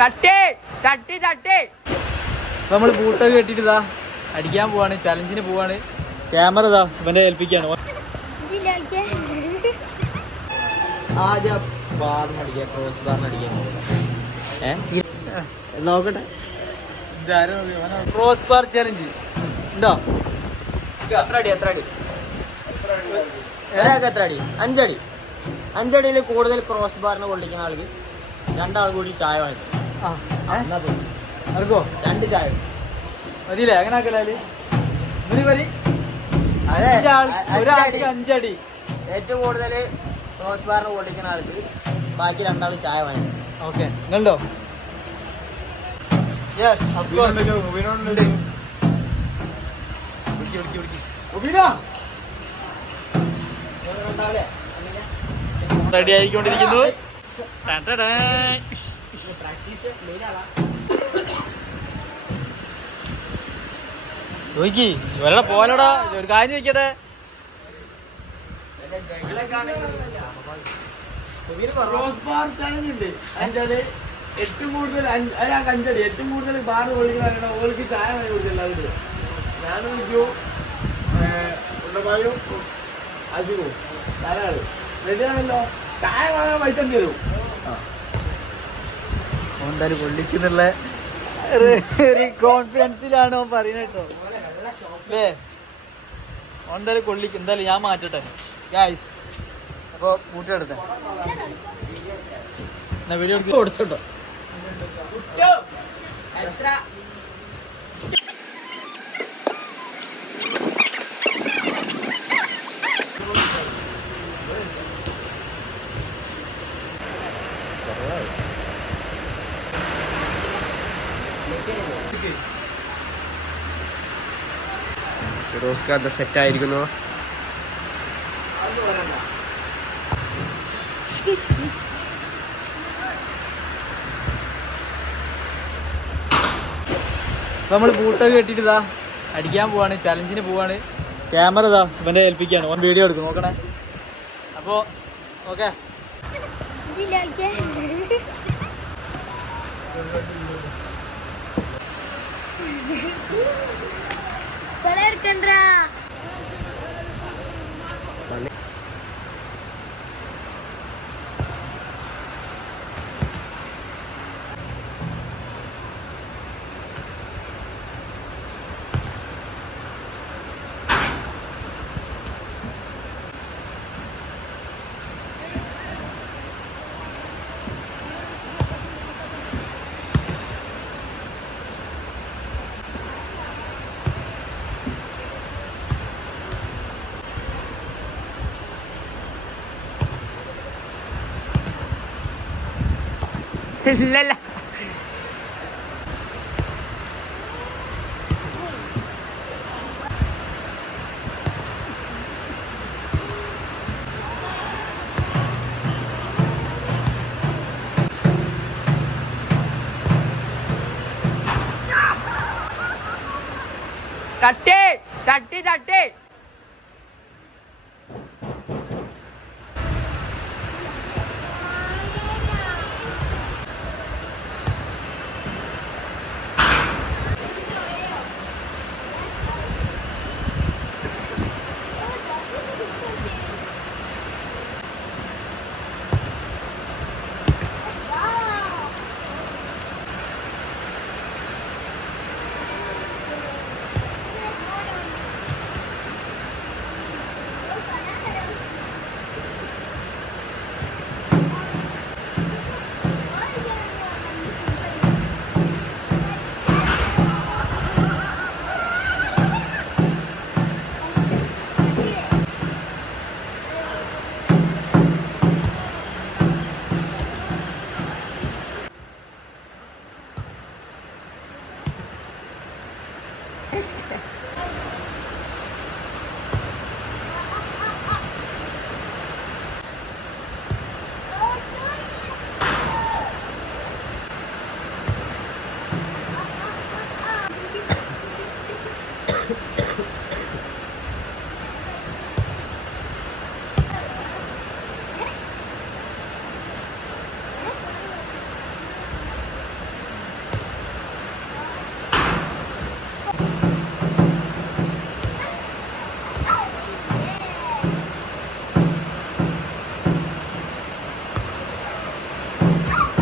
തട്ടി തട്ടി തട്ടി. നമ്മൾ ബൂട്ടൊക്കെ കെട്ടിട്ട് ഇതാ അടിക്കാൻ പോവാണ്, ചലഞ്ചിന് പോവാണ്. ക്യാമറ ഇതാ ഇവന്റെ ഏൽപ്പിക്കാണ്. ആദ്യം ബാറിന് അടിക്കാം, ക്രോസ് ബാറിന് അടിക്കാൻ നോക്കട്ടെ. ക്രോസ് ബാർ ചലഞ്ച് ഉണ്ടോ? എത്ര അടി? ഒരാൾക്ക് എത്ര അടി? 5 അടി. 5 അടിയിൽ കൂടുതൽ ക്രോസ് ബാറിന് കൊള്ളിക്കുന്ന ആൾക്ക് 2 ആൾ കൂടി ചായ വാങ്ങിക്കും. ഇറക്കോ? 2 ചായ മതിയില്ലേ? അങ്ങനെ ആക്കലാല് ഒരാൾക്ക് 5 അടി. ഏറ്റവും കൂടുതൽ ക്രോസ് ബാറിന് കൊള്ളിക്കുന്ന ആൾക്ക് ബാക്കി 2 ആൾ ചായ വാങ്ങിക്കും. ഓക്കെ, നിങ്ങളുണ്ടോ? റെഡി ആയിക്കൊണ്ടിരിക്കുന്നു. ചോദിക്കി ഇവരുടെ പോലടാ, ഒരു കാര്യം ചോദിക്കട്ടെ. ഏറ്റവും കൂടുതൽ ഒരാൾക്ക് 5 അടി, ഏറ്റവും കൂടുതൽ ബാറ് കൊള്ളിക്കുന്ന ഓൾക്ക് ചായ വാങ്ങി കൊടുക്കില്ല. അതില് ഞാൻ വിളിക്കൂ ഉണ്ടമായും അജിവും ധാരാള് റെഡിയാണല്ലോ. ചായ വാങ്ങാൻ പൈസ തരും. എന്തായാലും കൊള്ളിക്കുന്നുള്ള കോൺഫിഡൻസിലാണോ പറയുന്നത് കേട്ടോ അല്ലേ? എന്തായാലും കൊള്ളിക്കും. എന്തായാലും ഞാൻ മാറ്റട്ടെ ഗായ്സ്. അപ്പോൾ കൂട്ടിയെടുത്തേ എന്നാ വീഡിയോ എടുത്ത് കൊടുത്തോട്ടോ. ഫിറോസ്കാർ സെറ്റ് ആയിരിക്കുന്നു. നമ്മൾ ബൂട്ടൊക്കെ കെട്ടിട്ട് ഇതാ അടിക്കാൻ പോവാണ്, ചലഞ്ചിന് പോവാണ്. ക്യാമറ ഇതാ ഇവന്റെ ഏൽപ്പിക്കാണ്, ഓൻ വീഡിയോ എടുക്കും. നോക്കണേ. അപ്പോ ഓക്കെ, ഇല്ലല്ല തട്ടി തട്ടി തട്ടി.